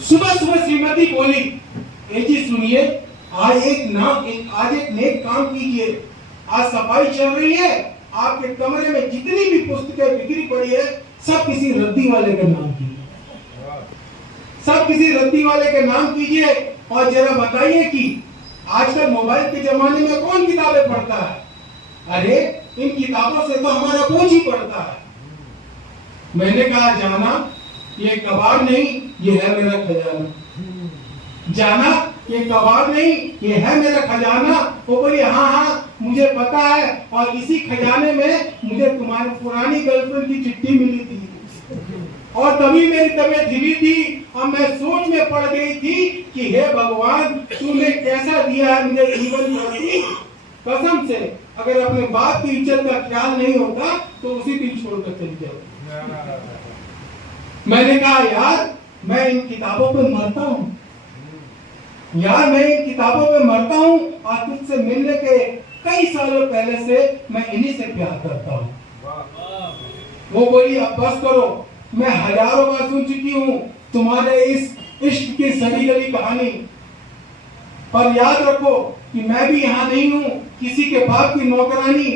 सुबह सुबह श्रीमती बोली, ए जी सुनिए, आज एक नेक काम कीजिए। आज सफाई चल रही है, आपके कमरे में जितनी भी पुस्तकें बिखरी पड़ी है सब किसी रद्दी वाले के नाम कीजिए, सब किसी रद्दी वाले के नाम कीजिए। और जरा बताइए कि आजकल मोबाइल के जमाने में कौन किताबें पढ़ता है? अरे इन किताबों से तो हमारा बोझ ही पड़ता है। मैंने कहा, जाना ये कबाड़ नहीं, ये है मेरा खजाना। जाना ये कबाड़ नहीं, ये है मेरा खजाना। वो बोली, हाँ हाँ मुझे पता है, और इसी खजाने में मुझे तुम्हारी पुरानी गर्लफ्रेंड की चिट्ठी मिली थी, और तभी मेरी तबीयत हिली थी, और मैं सोच में पड़ गई थी कि हे भगवान, तूने कैसा दिया है मुझे जीवन प्रति। कसम से अगर अपने बाप की इज्जत का ख्याल नहीं होता तो उसी दिन छोड़कर चली जाओ। मैंने कहा, यार मैं इन किताबों पे मरता हूँ, यार मैं इन किताबों पे मरता हूँ, और तुझसे मिलने के कई सालों पहले से मैं इन्हीं से प्यार करता हूँ। वो बोली, अब बस करो, मैं हजारों बार सुन चुकी हूँ तुम्हारे इस इश्क की सड़ी गली कहानी, पर याद रखो कि मैं भी यहाँ नहीं हूँ किसी के बाप की नौकरानी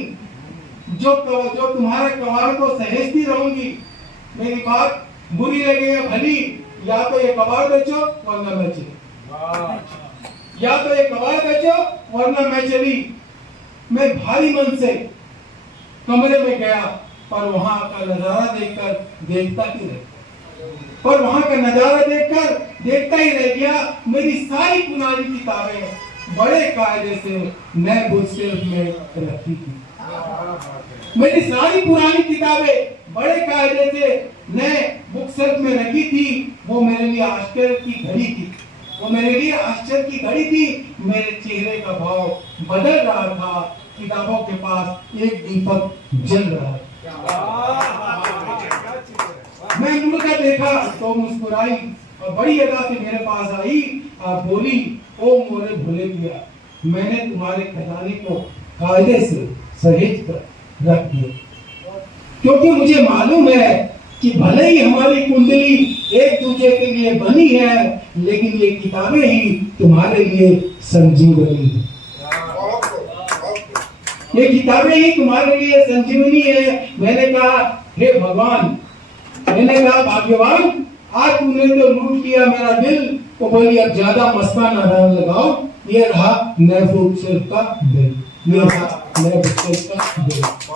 जो तुम्हारे कबाड़ को सहेजती रहूंगी। मेरी बात बुरी लगे या भली, या तो ये कबाड़ बेचो वरना मैं चली, या तो ये कबाड़ बेचो वरना मैं चली। मैं भारी मन से कमरे में गया, पर वहां का नजारा देखता ही रह गया। मेरी सारी पुरानी किताबें बड़े कायदे से नए बुक शेल्फ में रखी थी। मेरी सारी पुरानी किताबें बड़े कायदे से नए बुक शेल्फ में रखी थी। वो मेरे लिए आश्चर्य की घड़ी थी, वो मेरे लिए आश्चर्य की घड़ी थी। मेरे चेहरे का भाव बदल रहा था, किताबों के पास एक दीपक जल रहा था। मैं मुड़कर देखा तो मुस्कुराई और बड़ी अदा से मेरे पास आई और बोली, ओ मोरे भोले पिया, मैंने तुम्हारे खजाने को कायदे से सहेज कर रख दिया, क्योंकि मुझे मालूम है कि भले ही हमारी कुंडली एक दूसरे के लिए बनी है, लेकिन ये किताबें ही तुम्हारे लिए संजीवनी है। ये किताबें ही तुम्हारे लिए संजीवनी है। मैंने कहा, हे भगवान, मैंने कहा भाग्यवान, आज तूने तो लूट लिया मेरा दिल। तो बोली, अब ज्यादा मस्ताना रंग लगाओ, ये रहा नए बुक शेल्फ का बिल, ये रहा नए बुक शेल्फ का बिल।